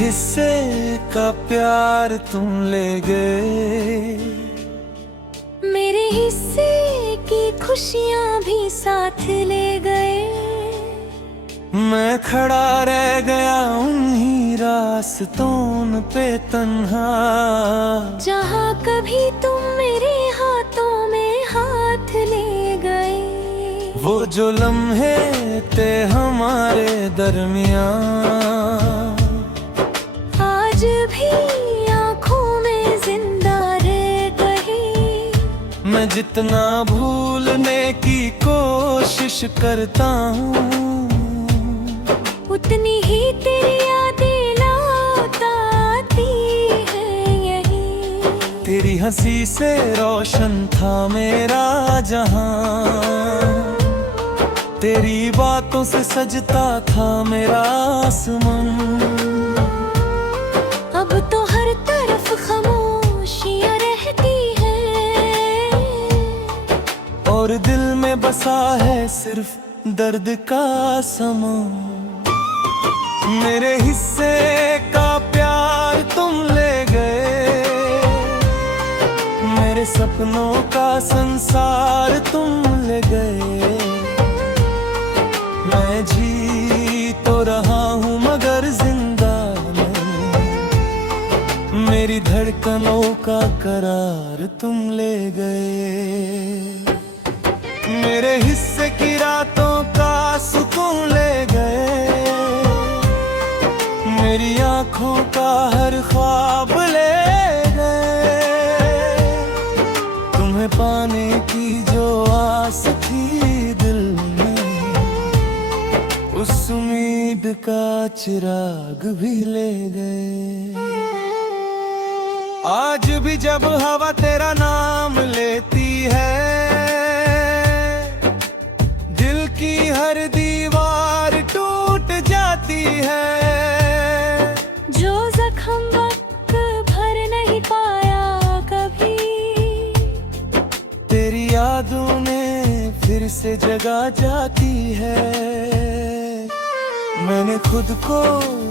हिस्से का प्यार तुम ले गए, मेरे हिस्से की खुशियां भी साथ ले गए। मैं खड़ा रह गया उन्हीं रास्तों पे तन्हा, जहाँ कभी तुम मेरे हाथों में हाथ ले गए। वो जो लम्हे थे हमारे दरमियां, आज भी आँखों में जिंदा रह गए। मैं जितना भूलने की कोशिश करता हूँ, उतनी ही तेरी यादें लौटाती है यही। तेरी हंसी से रोशन था मेरा जहां, तेरी बातों से सजता था मेरा आसमान। अब तो हर तरफ खामोशियां रहती है, और दिल में बसा है सिर्फ दर्द का समा। मेरे हिस्से का प्यार तुम ले गए, मेरे सपनों का संसार तुम ले गए। मैं जी तो रहा हूँ मगर जिंदा नहीं, मेरी धड़कनों का करार तुम ले गए। मेरे हिस्से की रातों का सुकून ले गए, मेरी आँखों का हर ख्वाब ले गए। तुम्हें पाने की जो आस थी दिल में, उस उम्मीद का चिराग भी ले गए। आज भी जब हवा तेरा नाम लेती है, दिल की हर दीवार टूट जाती है। जो जख्म वक्त भर नहीं पाया कभी, तेरी यादों में फिर से जगा जाती है। मैंने खुद को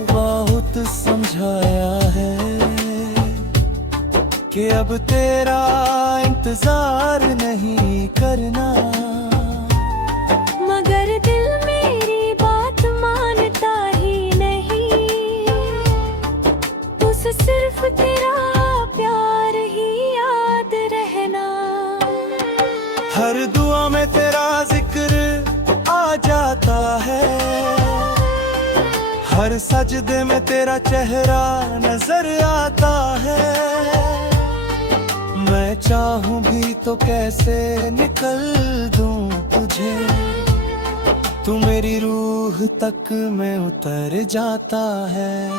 बहुत समझाया है कि अब तेरा इंतजार नहीं करना, मगर दिल मेरी बात मानता ही नहीं। उसे सिर्फ तेरा प्यार ही याद रहना। हर दुआ में तेरा जिक्र आ जाता है, हर सजदे में तेरा चेहरा नजर आता है। मैं चाहूं भी तो कैसे निकल दूं तुझे, तू मेरी रूह तक में उतर जाता है।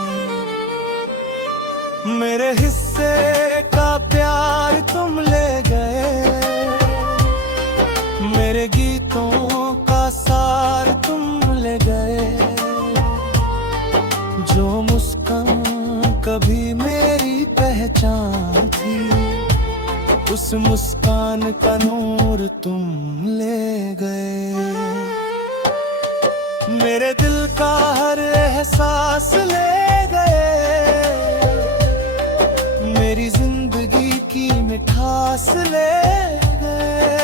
मेरे हिस्से का प्यार तुम ले गए, मेरे गीतों का सार तुम ले गए। जो मुस्कान कभी मेरी पहचान थी, उस मुस्कान का नूर तुम ले गए। मेरे दिल का हर एहसास ले गए, मेरी जिंदगी की मिठास ले गए।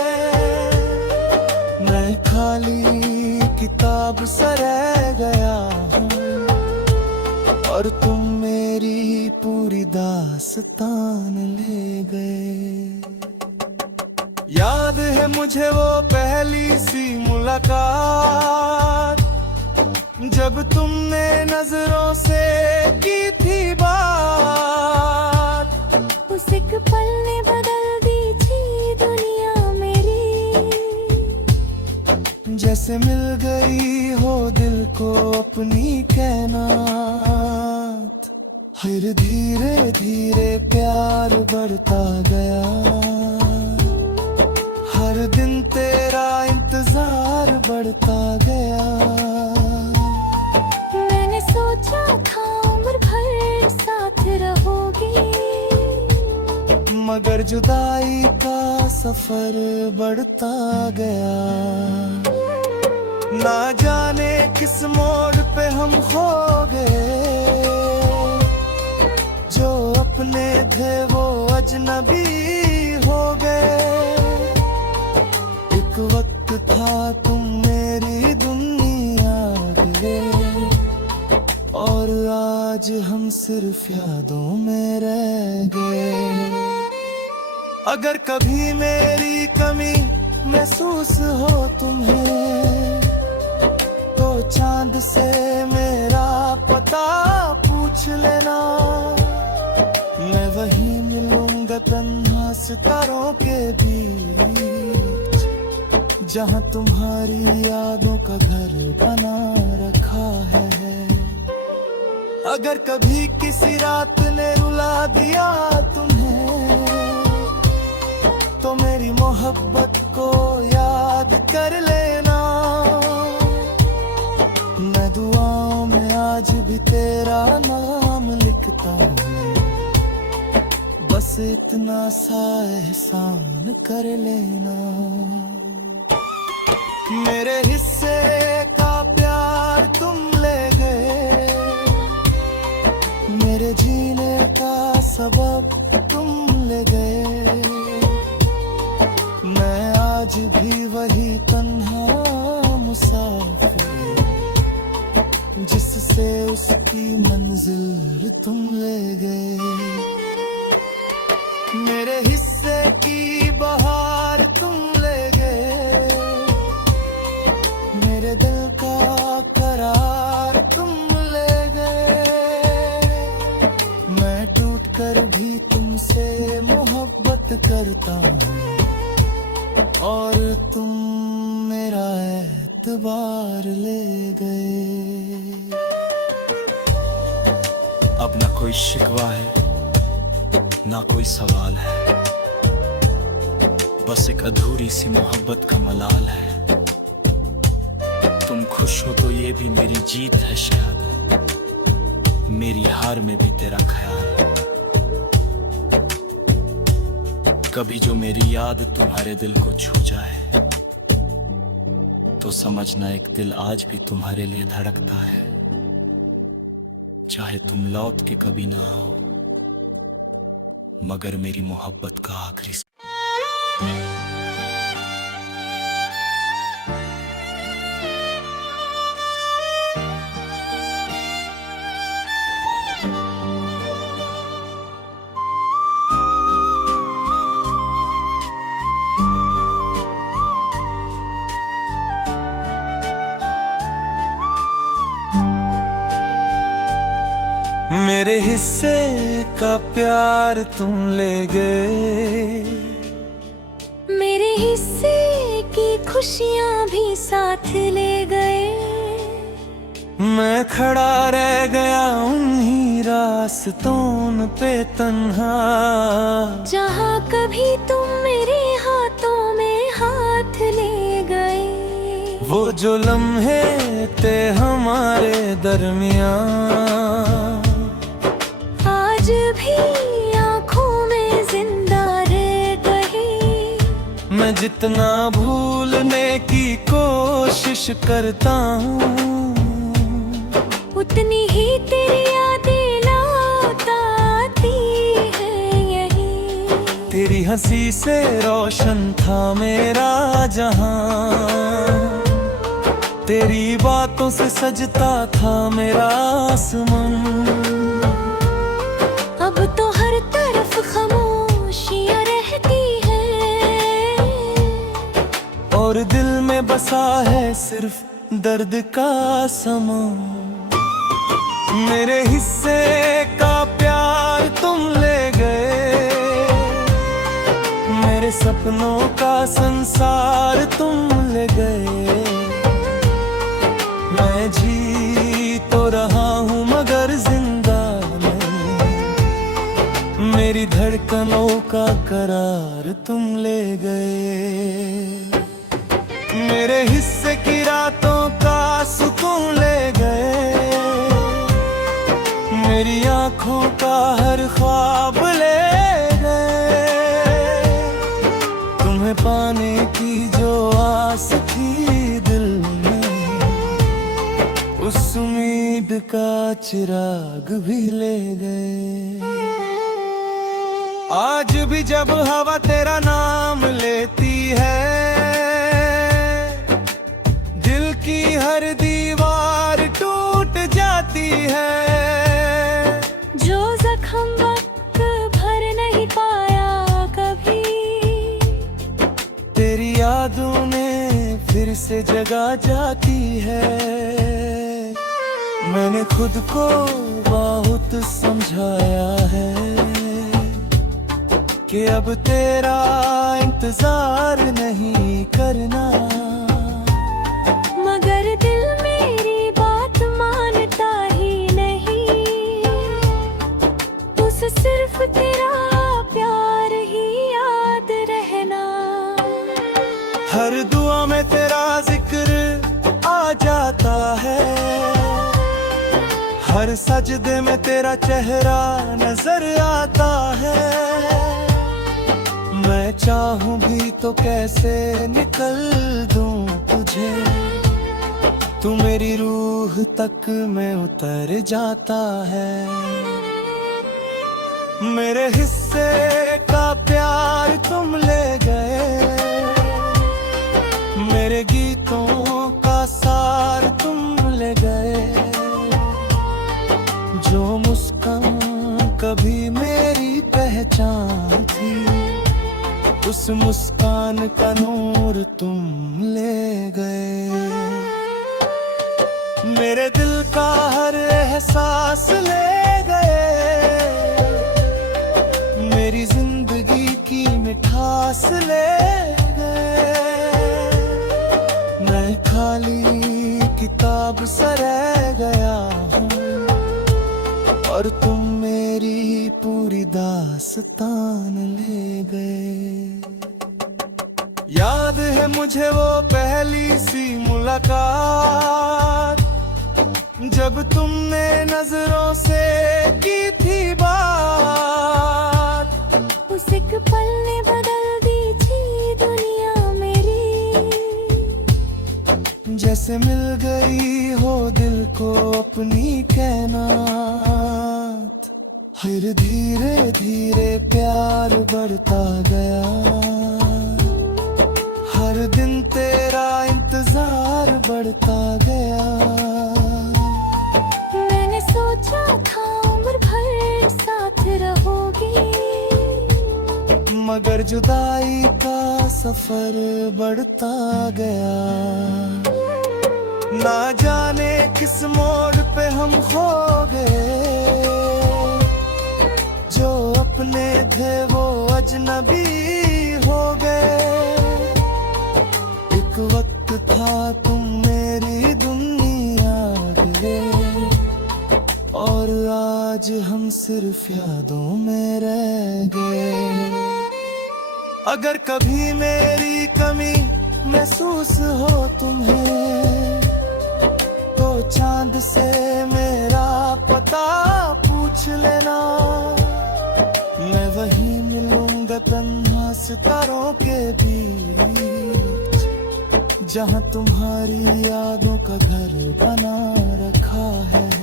मैं खाली किताब सा रह गया हूँ, और तुम मेरी पूरी दास्तान ले गए। याद है मुझे वो पहली सी मुलाकात, जब तुमने नजरों से की थी बात। उस एक पल ने बदल दी थी दुनिया मेरी, जैसे मिल गई हो दिल को अपनी कैनात। फिर धीरे धीरे प्यार बढ़ता गया, हर दिन तेरा इंतजार बढ़ता गया। मैंने सोचा था उम्र भर साथ रहोगी, मगर जुदाई का सफर बढ़ता गया। ना जाने किस मोड़ पे हम खो गए, अपने थे वो अजनबी हो गए। एक वक्त था तुम मेरी दुनिया के, और आज हम सिर्फ यादों में रह गए। अगर कभी मेरी कमी महसूस हो तुम्हें, तो चांद से मेरा पता पूछ लेना। मैं वहीं मिलूंगा तन्हा सितारों के बीच, जहां तुम्हारी यादों का घर बना रखा है। अगर कभी किसी रात ने रुला दिया तुम्हें, तो मेरी मोहब्बत को याद कर लेना। मैं दुआओं में आज भी तेरा नाम लिखता हूँ, बस इतना सा एहसान कर लेना। मेरे हिस्से का प्यार तुम ले गए, मेरे जीने का सबब तुम ले गए। मैं आज भी वही तन्हा मुसाफिर, जिससे उसकी मंजिल तुम ले गए। मेरे हिस्से की बहार तुम ले गए, मेरे दिल का करार तुम ले गए। मैं टूट कर भी तुमसे मोहब्बत करता हूँ, और तुम मेरा एतबार ले गए। अब ना कोई शिकवा है ना कोई सवाल है, बस एक अधूरी सी मोहब्बत का मलाल है। तुम खुश हो तो ये भी मेरी जीत है शायद, मेरी हार में भी तेरा ख्याल है। कभी जो मेरी याद तुम्हारे दिल को छू जाए, तो समझना एक दिल आज भी तुम्हारे लिए धड़कता है। चाहे तुम लौट के कभी ना आओ, मगर मेरी मोहब्बत का आखिरी मेरे हिस्से का प्यार तुम ले गए, मेरे हिस्से की खुशियां भी साथ ले गए। मैं खड़ा रह गया उन्हीं रास्तों पे तन्हा, जहाँ कभी तुम मेरे हाथों में हाथ ले गए। वो जो लम्हे थे हमारे दरमियां, आज भी आँखों में जिंदा रह गए। मैं जितना भूलने की कोशिश करता हूँ, उतनी ही तेरी यादें लौट आती है यही। तेरी हंसी से रोशन था मेरा जहां, तेरी बातों से सजता था मेरा आसमान। अब तो हर तरफ खामोशियां रहती है, और दिल में बसा है सिर्फ दर्द का समा। मेरे हिस्से का प्यार तुम ले गए, मेरे सपनों का संसार तुम ले गए। मैं जी तो रहा हूँ मगर जिंदा नहीं, मेरी धड़कनों का करार तुम ले गए। मेरे हिस्से की रातों का सुकून ले गए, मेरी आँखों का हर ख्वाब ले गए। तुम्हें पाने की जो आस थी दिल में, उस उम्मीद का चिराग भी ले गए। आज भी जब हवा तेरा नाम लेती है, दिल की हर दीवार टूट जाती है। जो जख्म वक्त भर नहीं पाया कभी, तेरी यादों ने फिर से जगा जाती है। मैंने खुद को बहुत समझाया है कि अब तेरा इंतजार नहीं करना, मगर दिल मेरी बात मानता ही नहीं। उसे सिर्फ तेरा प्यार ही याद रहना। हर दुआ में तेरा जिक्र आ जाता है, हर सजदे में तेरा चेहरा नजर आता है। मैं चाहूं भी तो कैसे निकल दूं तुझे, तू मेरी रूह तक में उतर जाता है। मेरे हिस्से का प्यार तुम ले गए, मेरे गीतों का सार तुम ले गए। जो मुस्कान कभी मेरी पहचान थी, उस मुस्कान का नूर तुम ले गए। मेरे दिल का हर एहसास ले गए, मेरी जिंदगी की मिठास ले गए। मैं खाली किताब सा रह गया हूँ, और तुम मेरी पूरी दास्तान ले गए। याद है मुझे वो पहली सी मुलाकात, जब तुमने नजरों से की थी बात। उस एक पल ने बदल दी थी दुनिया मेरी, जैसे मिल गई हो दिल को अपनी कैनात। फिर धीरे धीरे प्यार बढ़ता गया, हर दिन तेरा इंतजार बढ़ता गया। मैंने सोचा था उम्र भर साथ रहोगी, मगर जुदाई का सफर बढ़ता गया। ना जाने किस मोड़ पे हम खो गए, जो अपने थे वो अजनबी हो गए। एक वक्त था तुम मेरी दुनिया के, और आज हम सिर्फ यादों में रह गए। अगर कभी मेरी कमी महसूस हो तुम्हें, तो चांद से मेरा पता पूछ लेना। मैं वहीं मिलूंगा तन्हा सितारों के बीच, जहां तुम्हारी यादों का घर बना रखा है।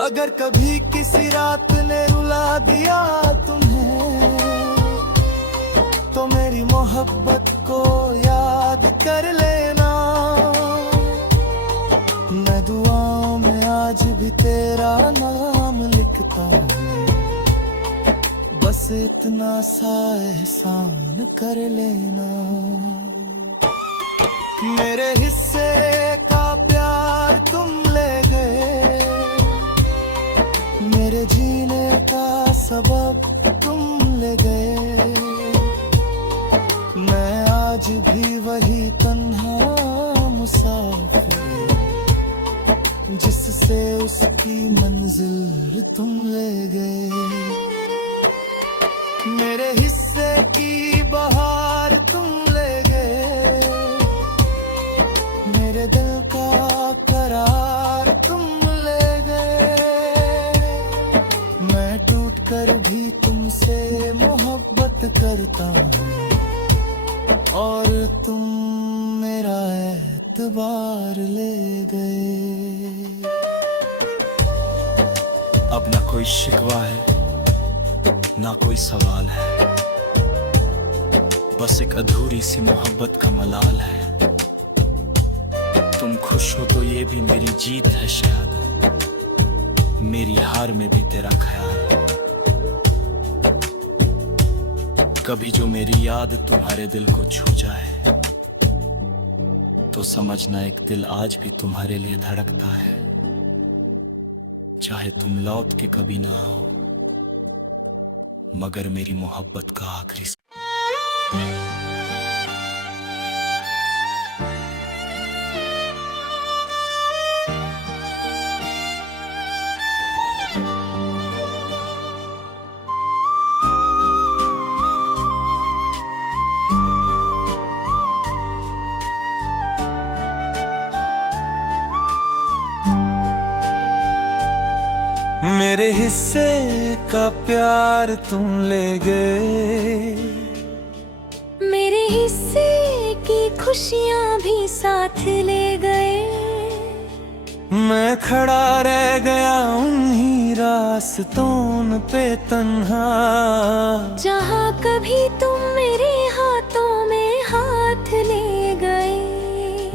अगर कभी किसी रात ने रुला दिया तुम्हें, तो मेरी मोहब्बत को याद कर लेना। मैं दुआओं में आज भी तेरा नाम लिखता हूँ, बस इतना सा एहसान कर लेना। मेरे हिस्से का प्यार तुम ले गए, मेरे जीने का सबब तुम ले गए। मैं आज भी वही तन्हा मुसाफिर, जिससे उसकी मंजिल तुम ले गए। मेरे हिस्से की बहार तुम ले गए, मेरे दिल का करार तुम ले गए। मैं टूट कर भी तुमसे मोहब्बत करता हूँ, और तुम मेरा एतबार ले गए। अब ना कोई शिकवा है, ना कोई सवाल है, बस एक अधूरी सी मोहब्बत का मलाल है। तुम खुश हो तो ये भी मेरी जीत है शायद, मेरी हार में भी तेरा ख्याल। कभी जो मेरी याद तुम्हारे दिल को छू जाए, तो समझना एक दिल आज भी तुम्हारे लिए धड़कता है, चाहे तुम लौट के कभी ना आओ, मगर मेरी मोहब्बत का आखिरी मेरे हिस्से का प्यार तुम ले गए, मेरे हिस्से की खुशियां भी साथ ले गए। मैं खड़ा रह गया उन्हीं रास्तों पे तन्हा, जहाँ कभी तुम मेरे हाथों में हाथ ले गए।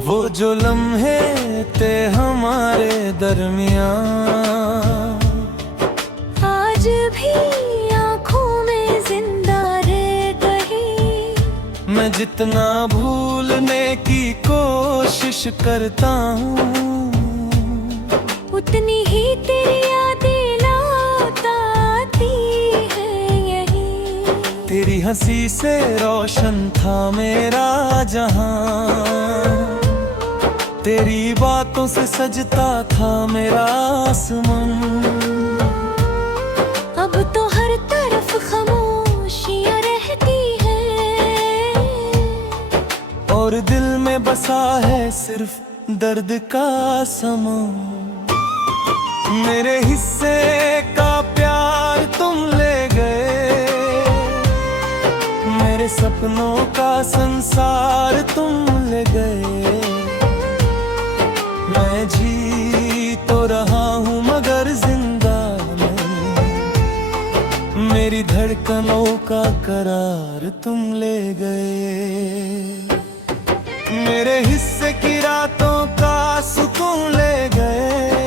वो जो लम्हे थे हमारे दरमियां, आज भी आँखों में जिंदा रह गए। मैं जितना भूलने की कोशिश करता हूँ, उतनी ही तेरी यादें लौट आती है यहीं। तेरी हंसी से रोशन था मेरा जहां, तेरी बातों से सजता था मेरा आसमान। अब तो हर तरफ खामोशियां रहती हैं, और दिल में बसा है सिर्फ दर्द का समा। मेरे हिस्से का प्यार तुम ले गए, मेरे सपनों का संसार तुम ले गए। मैं जी तो रहा हूँ मगर जिंदा नहीं, मेरी धड़कनों का करार तुम ले गए। मेरे हिस्से की रातों का सुकून ले गए,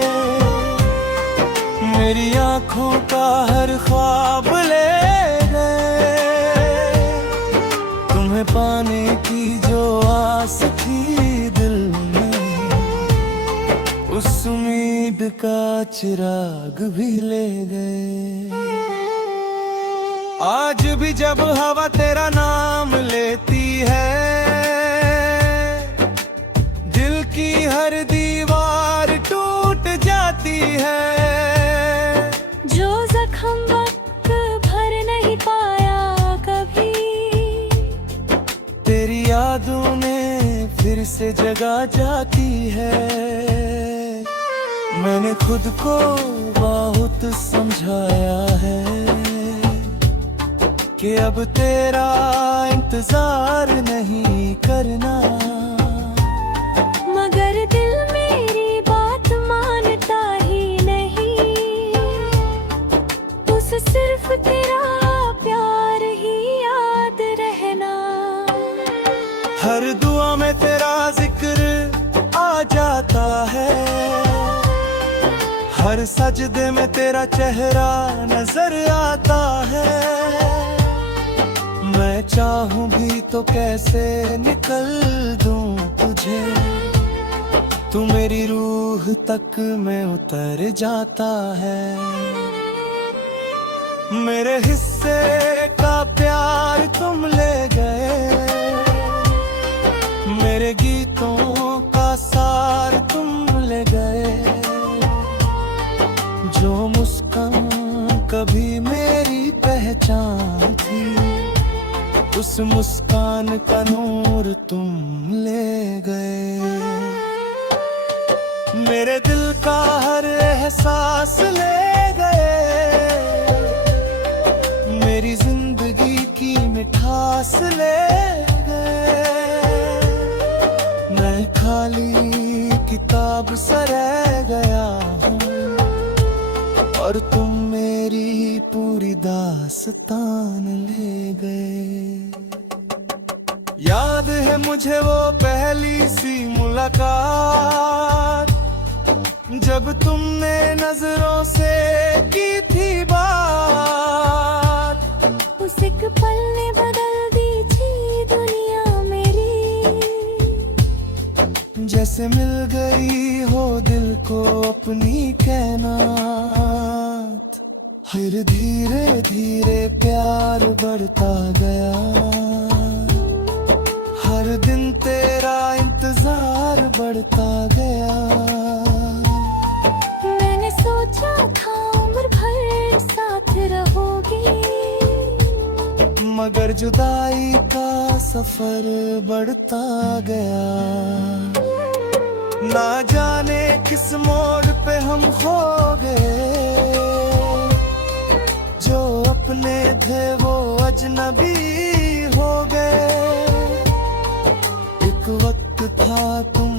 मेरी आँखों का हर ख्वाब ले गए। तुम्हें पाने की जो आस थी दिल में, उस उम्मीद का चिराग भी ले गए। आज भी जब हवा तेरा नाम लेती है, दिल की हर दीवार टूट जाती है। जो जख्म वक्त भर नहीं पाया कभी, तेरी यादों ने फिर से जगा जाती है। मैंने खुद को बहुत समझाया है कि अब तेरा इंतजार नहीं करना, मगर दिल मेरी बात मानता ही नहीं। उसे सिर्फ तेरा प्यार ही याद रहना। हर दुआ में तेरा जिक्र आ जाता है, हर सजदे में तेरा चेहरा नजर आता है। मैं चाहूं भी तो कैसे निकल दूं तुझे, तू मेरी रूह तक में उतर जाता है। मेरे हिस्से का प्यार तुम ले गए, मेरे गीतों का सार तुम ले गए। जो मुस्कान कभी मेरी पहचान थी, उस मुस्कान का नूर तुम ले गए। मेरे दिल का हर एहसास ले गए, मेरी जिंदगी की मिठास ले गए। मैं खाली किताब सा रह गया हूँ, और तुम मेरी पूरी दास मस्तान ले गए। याद है मुझे वो पहली सी मुलाकात, जब तुमने नजरों से की थी बात। उस एक पल ने बदल दी थी दुनिया मेरी, जैसे मिल गई हो दिल को अपनी कैनात। फिर धीरे धीरे प्यार बढ़ता गया, हर दिन तेरा इंतजार बढ़ता गया। मैंने सोचा था उम्र भर साथ रहोगी, मगर जुदाई का सफर बढ़ता गया। ना जाने किस मोड़ पे हम खो गए, जो अपने थे वो अजनबी हो गए। एक वक्त था तुम